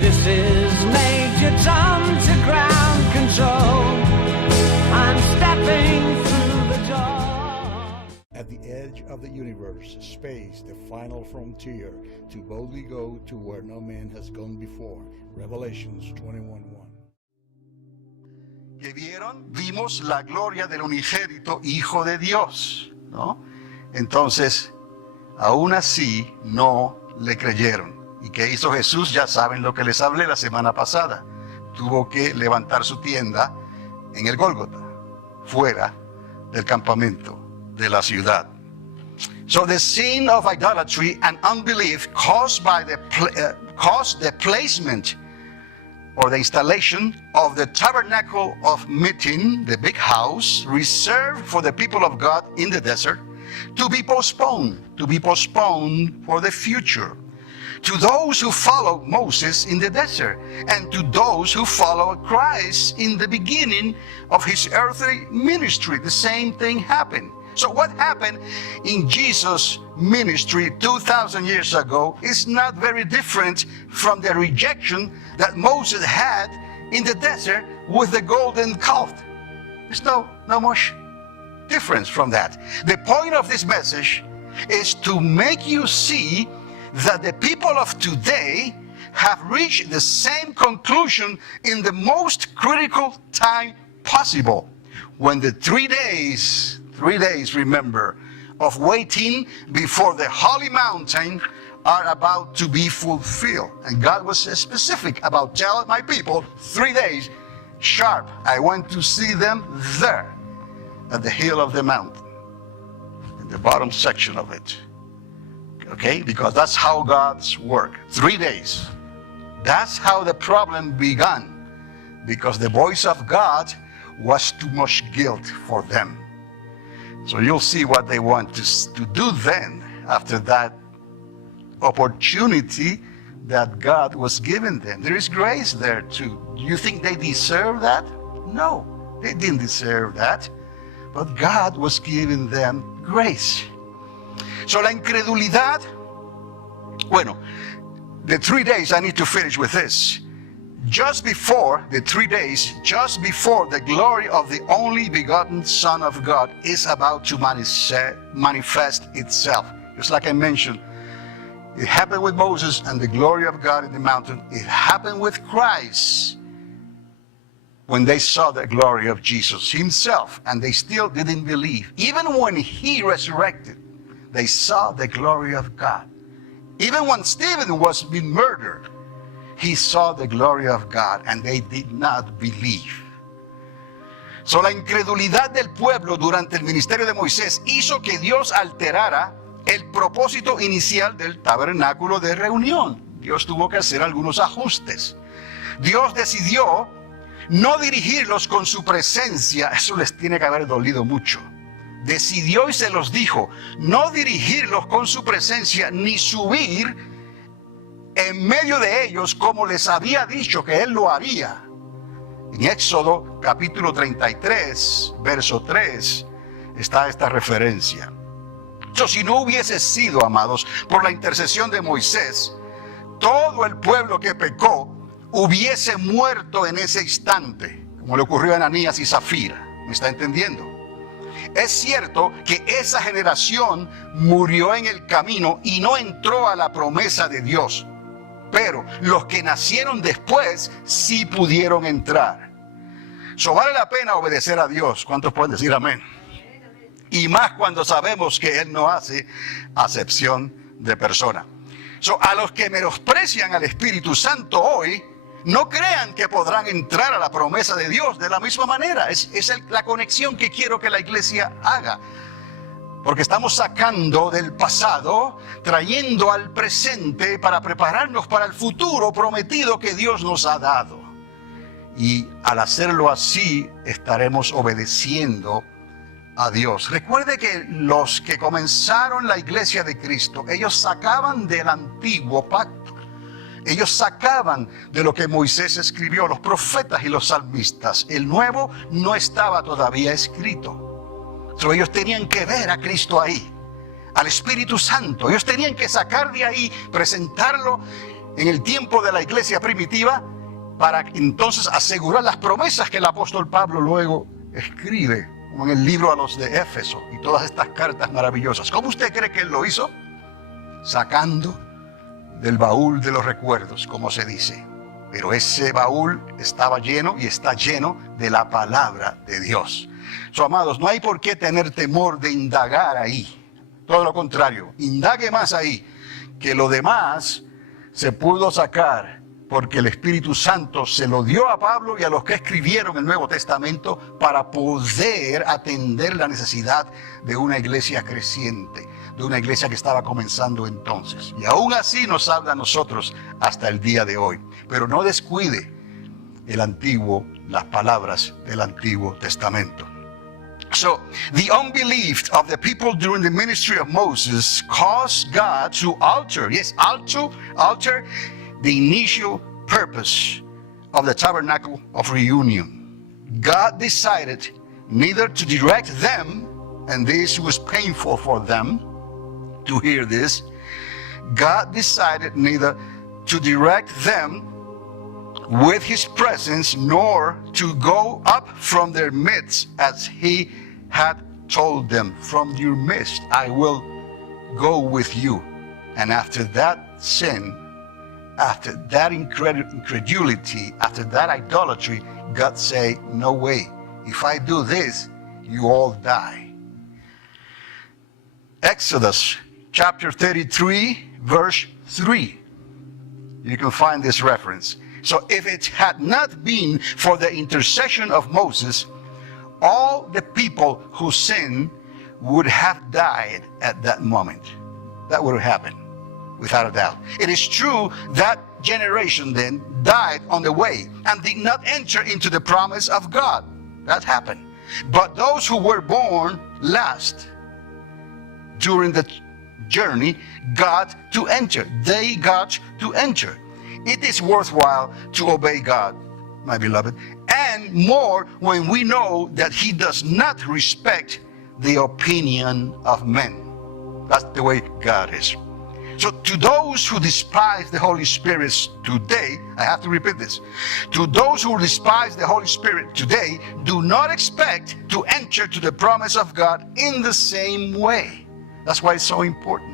This is Major Tom to ground control. I'm stepping through the door. At the edge of the universe, space, the final frontier, to boldly go to where no man has gone before. Revelations 21:1. ¿Qué vieron? Vimos la gloria del unigénito Hijo de Dios, ¿no? Entonces, aún así, no le creyeron. ¿Y qué hizo Jesús? Ya saben lo que les hablé la semana pasada. Tuvo que levantar su tienda en el Gólgota, fuera del campamento de la ciudad. So the sin of idolatry and unbelief caused the placement or the installation of the tabernacle of meeting, the big house, reserved for the people of God in the desert, to be postponed for the future. To those who followed Moses in the desert, and to those who followed Christ in the beginning of his earthly ministry, the same thing happened. So what happened in Jesus' ministry 2,000 years ago is not very different from the rejection that Moses had in the desert with the golden calf. There's no much difference from that. The point of this message is to make you see that the people of today have reached the same conclusion in the most critical time possible, when the 3 days, remember, of waiting before the holy mountain are about to be fulfilled. And God was specific about telling my people, 3 days sharp, I want to see them there at the heel of the mountain, in the bottom section of it. Okay, because that's how God's work. 3 days. That's how the problem began, because the voice of God was too much guilt for them. So you'll see what they want to do then, after that opportunity that God was giving them. There is grace there too. Do you think they deserve that? No, they didn't deserve that. But God was giving them grace. So la incredulidad, bueno, the 3 days, I need to finish with this. Just before the 3 days, just before the glory of the only begotten Son of God is about to manifest itself. Just like I mentioned, it happened with Moses and the glory of God in the mountain. It happened with Christ when they saw the glory of Jesus himself, and they still didn't believe. Even when he resurrected, they saw the glory of God. Even when Stephen was being murdered, he saw the glory of God, and they did not believe. So la incredulidad del pueblo durante el ministerio de Moisés hizo que Dios alterara el propósito inicial del tabernáculo de reunión. Dios tuvo que hacer algunos ajustes. Dios decidió no dirigirlos con su presencia. Eso les tiene que haber dolido mucho. Decidió y se los dijo, no dirigirlos con su presencia ni subir en medio de ellos como les había dicho que él lo haría. En Éxodo capítulo 33, verso 3, está esta referencia. Si no hubiese sido, amados, por la intercesión de Moisés, todo el pueblo que pecó hubiese muerto en ese instante, como le ocurrió a Ananías y Zafira. ¿Me está entendiendo? Es cierto que esa generación murió en el camino y no entró a la promesa de Dios, pero los que nacieron después sí pudieron entrar. Vale la pena obedecer a Dios. ¿Cuántos pueden decir amén? Y más cuando sabemos que Él no hace acepción de persona. A los que menosprecian al Espíritu Santo hoy, no crean que podrán entrar a la promesa de Dios de la misma manera. Es la conexión que quiero que la iglesia haga. Porque estamos sacando del pasado, trayendo al presente para prepararnos para el futuro prometido que Dios nos ha dado. Y al hacerlo así, estaremos obedeciendo a Dios. Recuerde que los que comenzaron la iglesia de Cristo, ellos sacaban del antiguo pacto. Ellos sacaban de lo que Moisés escribió, los profetas y los salmistas. El nuevo no estaba todavía escrito. Ellos tenían que ver a Cristo ahí, al Espíritu Santo. Ellos tenían que sacar de ahí, presentarlo en el tiempo de la iglesia primitiva para entonces asegurar las promesas que el apóstol Pablo luego escribe, como en el libro a los de Éfeso y todas estas cartas maravillosas. ¿Cómo usted cree que él lo hizo? Sacando del baúl de los recuerdos, como se dice. Pero ese baúl estaba lleno y está lleno de la palabra de Dios. Amados, no hay por qué tener temor de indagar ahí. Todo lo contrario, indague más ahí, que lo demás se pudo sacar porque el Espíritu Santo se lo dio a Pablo y a los que escribieron el Nuevo Testamento para poder atender la necesidad de una iglesia creciente, de una iglesia que estaba comenzando entonces. Y aún así nos habla a nosotros hasta el día de hoy. Pero no descuide las palabras del Antiguo Testamento. So, the unbelief of the people during the ministry of Moses caused God to alter the initial purpose of the tabernacle of reunion. God decided neither to direct them, and this was painful for them to hear this. God decided neither to direct them with his presence, nor to go up from their midst, as he had told them, from your midst I will go with you. And after that sin, after that incredulity, after that idolatry, God say, no way. If I do this, you all die. Exodus chapter 33, verse 3. You can find this reference. So if it had not been for the intercession of Moses, all the people who sinned would have died at that moment. That would have happened, without a doubt. It is true that generation then died on the way and did not enter into the promise of God. That happened. But those who were born last during the journey got to enter. They got to enter. It is worthwhile to obey God, my beloved, and more when we know that he does not respect the opinion of men. That's the way God is. So to those who despise the Holy Spirit today, I have to repeat this. To those who despise the Holy Spirit today, do not expect to enter to the promise of God in the same way. That's why it's so important.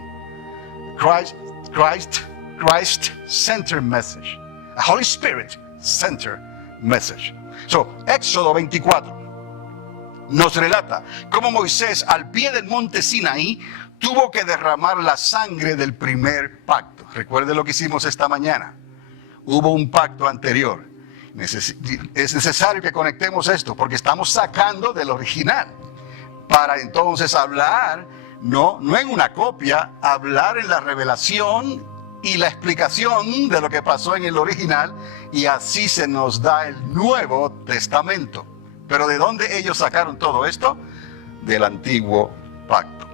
Christ-centered message. A Holy Spirit-centered message. So, Éxodo 24 nos relata cómo Moisés al pie del monte Sinaí tuvo que derramar la sangre del primer pacto. Recuerde lo que hicimos esta mañana. Hubo un pacto anterior. Es necesario que conectemos esto porque estamos sacando del original para entonces hablar, no en una copia, hablar en la revelación y la explicación de lo que pasó en el original, y así se nos da el Nuevo Testamento. Pero ¿de dónde ellos sacaron todo esto? Del Antiguo Pacto.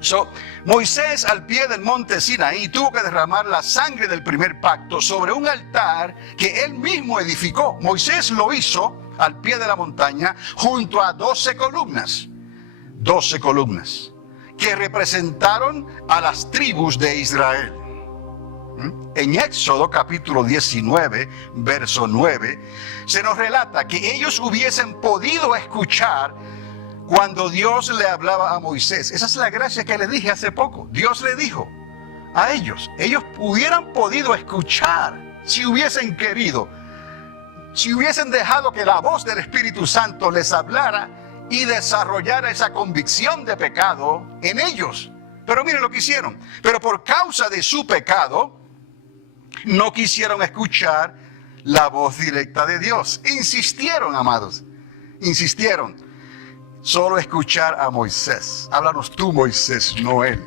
So, Moisés al pie del monte Sinaí tuvo que derramar la sangre del primer pacto sobre un altar que él mismo edificó. Moisés lo hizo al pie de la montaña junto a 12 columnas. 12 columnas que representaron a las tribus de Israel. En Éxodo capítulo 19, verso 9, se nos relata que ellos hubiesen podido escuchar cuando Dios le hablaba a Moisés. Esa es la gracia que le dije hace poco. Dios le dijo a ellos hubieran podido escuchar si hubiesen querido, si hubiesen dejado que la voz del Espíritu Santo les hablara y desarrollara esa convicción de pecado en ellos. Pero miren lo que hicieron. Pero por causa de su pecado, no quisieron escuchar la voz directa de Dios. Insistieron, amados. Insistieron. Solo escuchar a Moisés. Háblanos tú, Moisés, no él.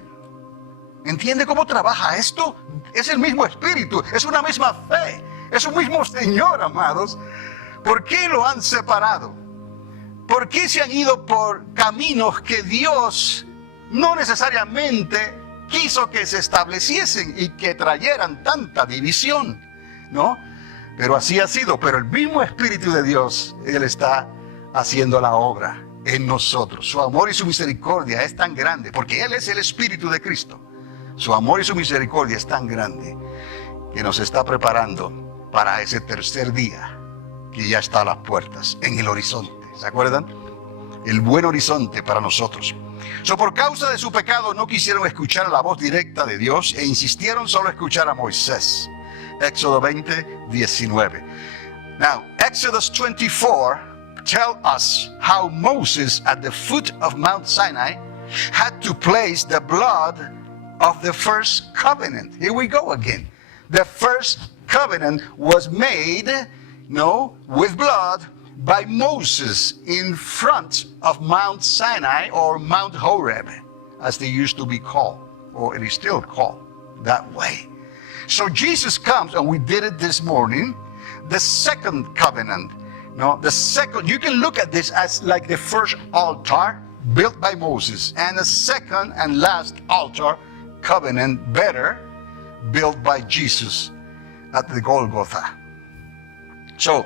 ¿Entiende cómo trabaja esto? Es el mismo Espíritu, es una misma fe, es un mismo Señor, amados. ¿Por qué lo han separado? ¿Por qué se han ido por caminos que Dios no necesariamente quiso que se estableciesen y que trayeran tanta división? ¿No? Pero así ha sido. Pero el mismo Espíritu de Dios, Él está haciendo la obra en nosotros. Su amor y su misericordia es tan grande, porque Él es el Espíritu de Cristo. Su amor y su misericordia es tan grande que nos está preparando para ese tercer día que ya está a las puertas, en el horizonte. ¿Se acuerdan? El buen horizonte para nosotros. Por causa de su pecado no quisieron escuchar la voz directa de Dios e insistieron solo escuchar a Moisés. Éxodo 20, 19. Now, Exodus 24 tells us how Moses at the foot of Mount Sinai had to place the blood of the first covenant. Here we go again. The first covenant was made, with blood by Moses in front of Mount Sinai or Mount Horeb, as they used to be called, or it is still called that way. So Jesus comes, and we did it this morning, the second covenant. The second, you can look at this as like the first altar built by Moses, and the second and last altar, covenant, better, built by Jesus at the Golgotha. So,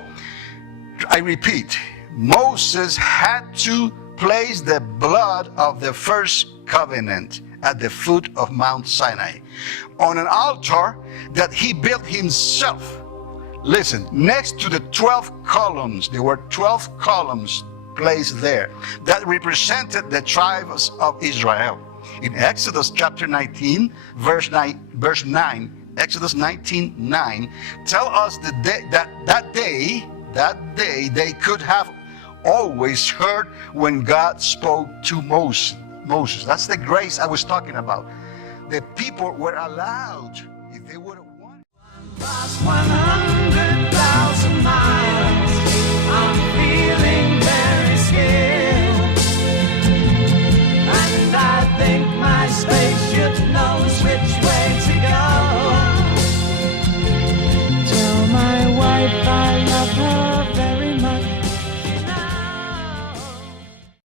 I repeat, Moses had to place the blood of the first covenant at the foot of Mount Sinai on an altar that he built himself. Listen, next to the 12 columns, there were 12 columns placed there that represented the tribes of Israel. In Exodus chapter 19, verse 9, Exodus 19:9, tell us that day they could have always heard when God spoke to Moses. That's the grace I was talking about. The people were allowed, if they would have wanted.